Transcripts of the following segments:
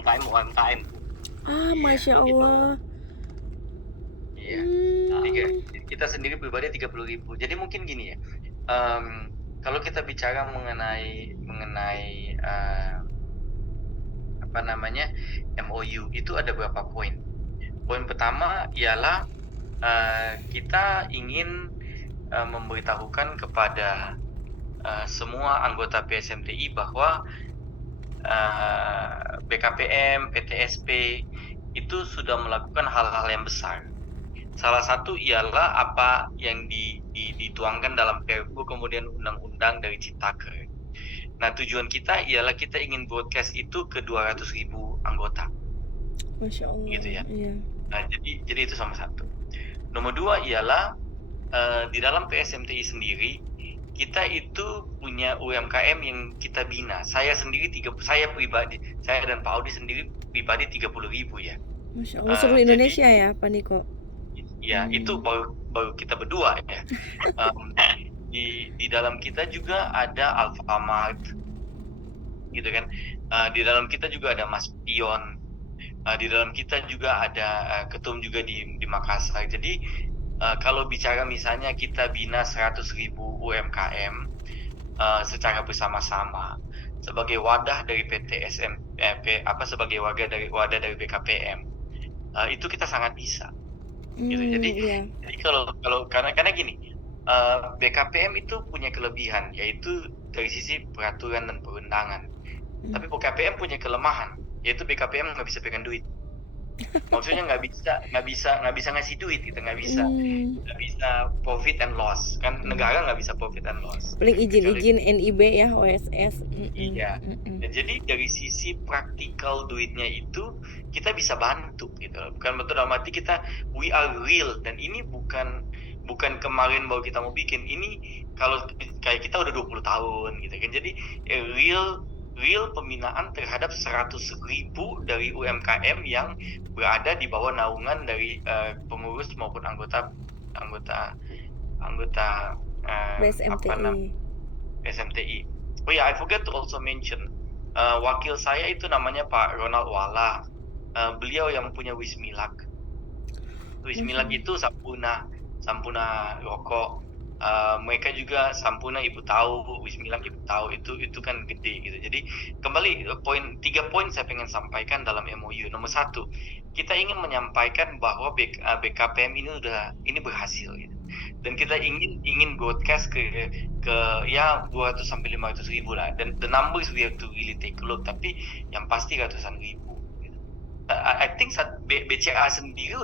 UMKM. Iya, Masya itu. Allah. Iya. Tiga, Mmm, kita sendiri pribadi 30.000. Jadi mungkin gini ya, kalau kita bicara mengenai mengenai, apa namanya, MOU itu ada beberapa poin. Poin pertama ialah, kita ingin, memberitahukan kepada, semua anggota PSMTI bahwa, BKPM, PTSP itu sudah melakukan hal-hal yang besar. Salah satu ialah apa yang dituangkan dalam Perpu kemudian undang-undang dari Ciptaker. Nah, tujuan kita ialah kita ingin broadcast itu ke 200.000 anggota, Masya gitu Allah, ya. iya. Nah, jadi itu sama satu. Nomor 2 ialah, di dalam PSMTI sendiri, kita itu punya UMKM yang kita bina. Saya dan Pak Audi sendiri pribadi 30.000 ya. Masya Allah, seluruh Jadi Indonesia ya, Pak Niko? ya itu Mmm, baru baru kita berdua ya. Mmm, di dalam kita juga ada Alfamart gitu kan, di dalam kita juga ada Mas Pion, di dalam kita juga ada, Ketum juga di Makassar. Jadi, kalau bicara misalnya kita bina 100.000 UMKM, secara bersama-sama sebagai wadah dari sebagai wadah dari BKPM, itu kita sangat bisa. Gitu. iya. Jadi kalau karena gini, BKPM itu punya kelebihan, yaitu dari sisi peraturan dan perundangan. Mmm, Tapi BKPM punya kelemahan, yaitu BKPM nggak bisa pegang duit. Maksudnya nggak bisa ngasih duit gitu, mmm, nggak bisa profit and loss, kan mmm. negara nggak bisa profit and loss, Paling kecuali izin-izin NIB ya, OSS, iya. mhm. Nah, jadi dari sisi praktikal duitnya itu, kita bisa bantu gitu loh. Bukan betul dalam arti kita we are real dan ini bukan bukan kemarin baru kita mau bikin, ini kalau kayak kita udah 20 tahun gitu kan. Jadi, real real pembinaan terhadap 100.000 dari UMKM yang berada di bawah naungan dari, pengurus maupun anggota anggota anggota, apa BSMTI. SMTI. Oh ya, I forget to also mention, wakil saya itu namanya Pak Ronald Wala, beliau yang punya Wismilak. Masya Wismilak Allah. itu Sampuna, Sampuna rokok, mereka juga Sampuna Ibu tahu, Wismilak Ibu tahu, itu kan gede gitu. Jadi kembali, 3 poin saya pengen sampaikan dalam MOU. Nomor satu, kita ingin menyampaikan bahwa BKPM ini berhasil gitu, dan kita ingin ingin broadcast ke ya 200 sampai 500.000 lah, dan the numbers we have to really take a look, tapi yang pasti ratusan ribu gitu. I think BCA sendiri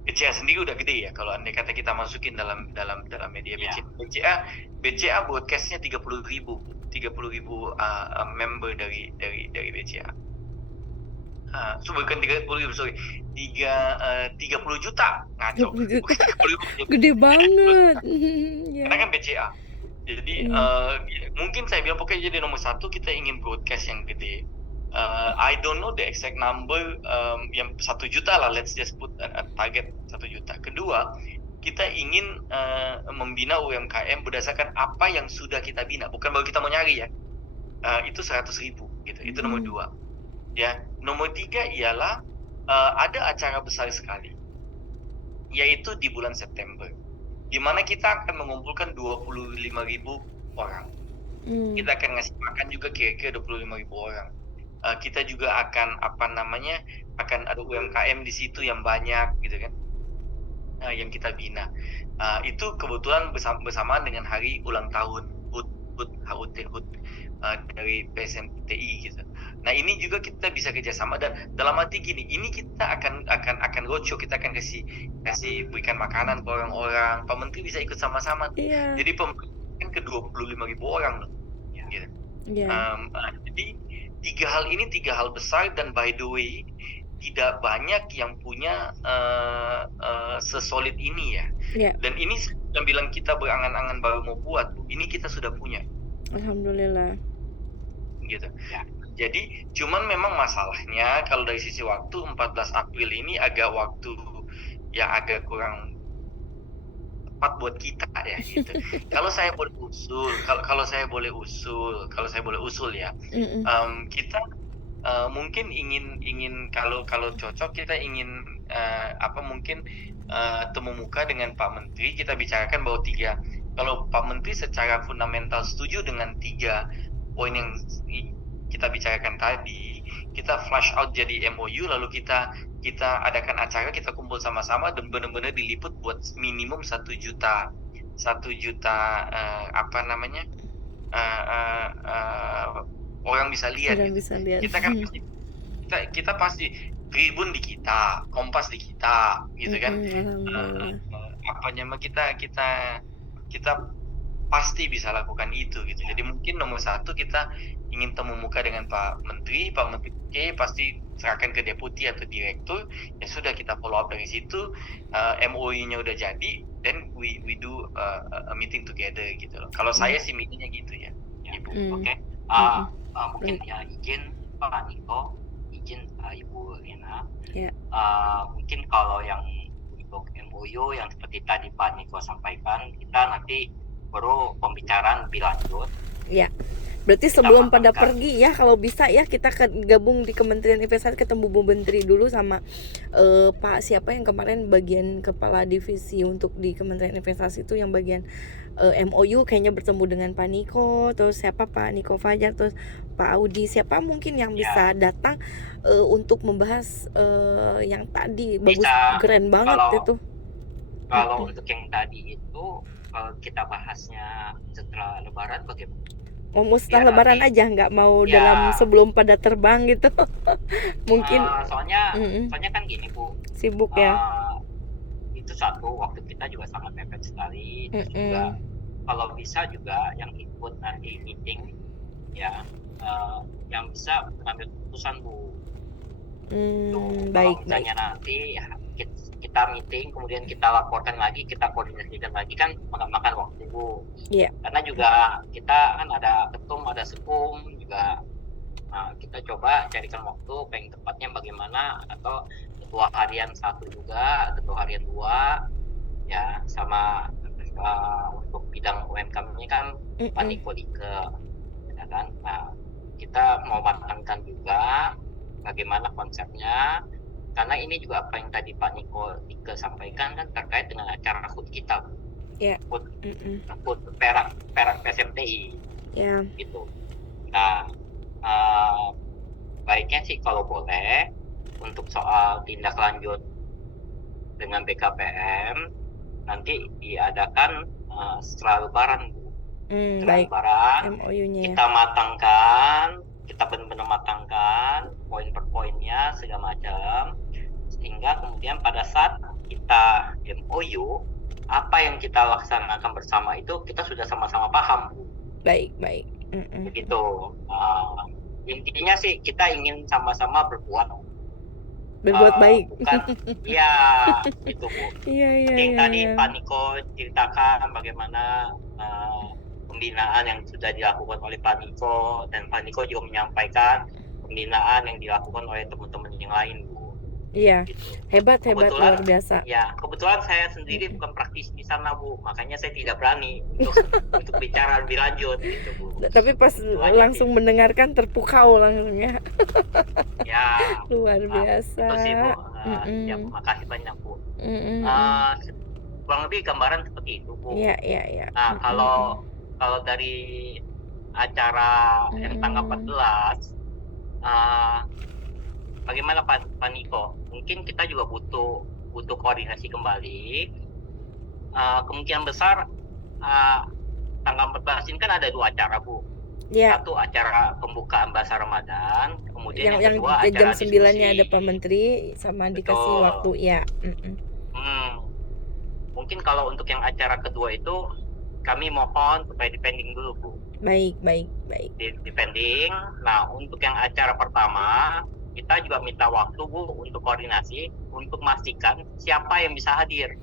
BCA sendiri udah gede ya, kalau andai kata kita masukin dalam media Iya. BCA broadcast-nya 30.000 member dari BCA. Bukan 30.000, sorry, 30 juta, ngaco, 30 juta, bukan 30.000, gede banget. karena Iya, kan BCA. Jadi, iya. mungkin saya bilang pokoknya jadi nomor satu kita ingin broadcast yang gede. I don't know the exact number, yang 1 juta lah, let's just put a target 1 juta. Kedua, kita ingin, membina UMKM berdasarkan apa yang sudah kita bina, bukan baru kita mau nyari ya, itu 100.000 gitu, itu nomor Mhm. 2 ya. Nomor 3 ialah, ada acara besar sekali, yaitu di bulan September, di mana kita akan mengumpulkan 25.000 orang. Mmm, Kita akan ngasih makan juga kira-kira 25.000 orang. Kita juga akan, apa namanya, akan ada UMKM di situ yang banyak gitu kan, yang kita bina. Itu kebetulan bersamaan dengan hari ulang tahun HUT, dari PSMTI gitu. Nah, ini juga kita bisa kerjasama dan dalam arti gini, ini kita akan roadshow, kita akan kasih kasih berikan makanan ke orang-orang, Pak Menteri bisa ikut sama-sama tuh. iya, Jadi kan ke 25.000 orang loh, Iya. gitu. iya, Jadi 3 hal besar dan by the way, tidak banyak yang punya, sesolid ini ya. iya, Dan ini yang bilang kita berangan-angan baru mau buat, ini kita sudah punya, alhamdulillah. gitu. Ya. Jadi cuman memang masalahnya kalau dari sisi waktu 14 April ini agak waktu yang agak kurang tepat buat kita ya, gitu. Kalau saya boleh usul kalau kalau saya boleh usul ya, Mhm, kita mungkin ingin kalau kalau cocok kita ingin, mungkin, temu muka dengan Pak Menteri, kita bicarakan bahwa kalau Pak Menteri secara fundamental setuju dengan 3 poin yang kita bicarakan tadi, kita flush out jadi MOU lalu kita kita adakan acara, kita kumpul sama-sama dan benar-benar diliput buat minimum 1 juta 1 juta, apa namanya, eee eee eee, orang bisa lihat Orang gitu. bisa lihat. Kita kan pasti kita pasti Tribun di kita, Kompas di kita, gitu kan. Alhamdulillah. Kita kita kita pasti bisa lakukan itu gitu. Jadi mungkin nomor 1 kita ingin temu muka dengan Pak Menteri oke pasti serahkan ke deputi atau direktur, ya sudah kita follow up dari situ, MOU-nya udah jadi, then we do a meeting together gitu loh. Kalau saya sih mikirnya gitu ya, Ya, Ibu. oke. Mhm. Mungkin Baik. ya izin Pak Niko, izin Ibu Rina. Ya. Mungkin kalau yang untuk MOU yang seperti tadi Pak Niko sampaikan, kita nanti perlu pembicaraan lebih lanjut. Ya. Berarti sebelum pada matangkan. pergi ya, kalau bisa ya kita gabung di Kementerian Investasi, ketemu Bu Menteri dulu sama Pak siapa yang kemarin bagian kepala divisi untuk di Kementerian Investasi itu yang bagian MOU, kayaknya bertemu dengan Pak Niko, terus siapa Pak Niko Fajar, terus Pak Audi, siapa mungkin yang bisa datang untuk membahas yang tadi. Bagus, Bisa, keren banget itu. Kalau untuk yang tadi itu, kalau kita bahasnya setelah Lebaran bagaimana? Mau setelah Lebaran nanti, aja, nggak mau ya, dalam sebelum pada terbang gitu. Mungkin soalnya kan gini Bu, sibuk ya. itu satu, waktu kita juga sangat mepet sekali. Terus juga kalau bisa juga yang ikut nanti meeting ya, yang bisa mengambil keputusan Bu. Baik, Kalau misalnya nanti ya, kita meeting kemudian kita laporkan lagi, kita koordinasikan lagi, kan makan waktu Bu. Iya. Karena juga kita kan ada ketum, ada sekum juga. Nah, kita coba carikan waktu paling tepatnya bagaimana, atau ketua harian 1 juga, ketua harian 2 ya, sama untuk bidang UMKM-nya kan Pak Niko Dike, ya kan. Nah, kita mau matangkan juga bagaimana konsepnya, karena ini juga apa yang tadi Pak Niko Dike sampaikan kan terkait dengan acara HUT kita, HUT Perak PSMTI, gitu. Nah, baiknya sih kalau boleh untuk soal tindak lanjut dengan BKPM nanti diadakan setelah Lebaran Bu. Setelah Lebaran MOU-nya kita matangkan, kita benar-benar matangkan poin per poinnya segala macam, sehingga kemudian pada saat kita MOU apa yang kita laksanakan bersama itu kita sudah sama-sama paham Bu. Baik. Begitu. Intinya sih kita ingin sama-sama berbuat baik. Bukan, ya itu Bu. Yang tadi Pak Niko ceritakan bagaimana pembinaan yang sudah dilakukan oleh Pak Niko, dan Pak Niko juga menyampaikan pembinaan yang dilakukan oleh teman-teman yang lain Bu. Iya, gitu. hebat luar biasa. Ya, kebetulan saya sendiri bukan praktisi di sana Bu, makanya saya tidak berani untuk bicara lebih lanjut gitu Bu. Tapi pas langsung mendengarkan terpukau langsung ya. Ya, luar biasa. Itu sih Bu. Ya, makasih banyak Bu. Kurang lebih gambaran seperti itu Bu. Iya. Nah, kalau dari acara yang tanggal 14, bagaimana Pak Niko? Mungkin kita juga butuh koordinasi kembali. Kemungkinan besar tanggal 14 ini kan ada 2 acara Bu. Ya. Satu acara pembukaan bahasa Ramadan, kemudian yang kedua jam acara 9-nya ada Pak Menteri sama dikasih waktu ya. Mungkin kalau untuk yang acara kedua itu kami mohon supaya dipending dulu Bu. Baik. Dipending. Nah, untuk yang acara pertama kita juga minta waktu Bu untuk koordinasi, untuk memastikan siapa yang bisa hadir.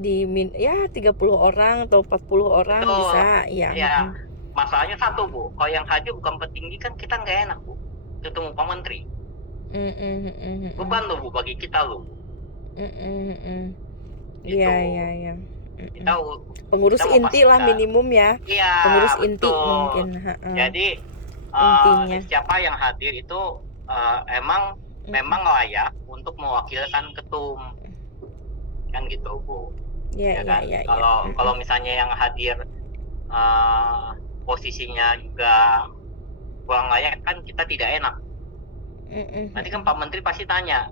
Di 30 orang atau 40 orang. Betul. Bisa ya. Masalahnya satu Bu, kalau yang hadir bukan petinggi kan kita nggak enak Bu ketemu Pak Menteri. Beban loh Bu bagi kita loh. Iya. Kita pengurus inti lah minimum ya. Iya. Pengurus betul. Inti mungkin. Jadi intinya siapa yang hadir itu emang memang layak untuk mewakilkan ketum, kan gitu Bu, Ya, ya ya, kan? ya, ya. Kalau misalnya yang hadir posisinya juga kurang layak, kan kita tidak enak. Nanti kan Pak Menteri pasti tanya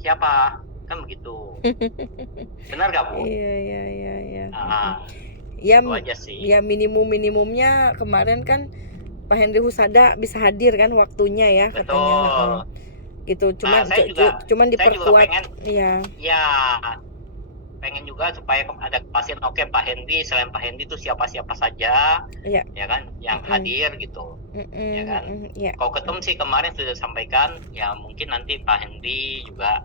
siapa, kan begitu. Benar gak Bu? Iya, iya, iya, iya. Ya, Ya, itu aja sih. ya minimumnya kemarin kan Pak Henry Husada bisa hadir kan waktunya ya katanya. Betul. Gitu. Cuman saya juga diperkuat. pengen, Iya. ya pengen juga supaya ada kepastian, oke Pak Henry, selain Pak Henry itu siapa-siapa saja, Iya. ya kan, yang hadir gitu, ya kan. Iya. Kalau ketum sih kemarin sudah sampaikan, ya mungkin nanti Pak Henry juga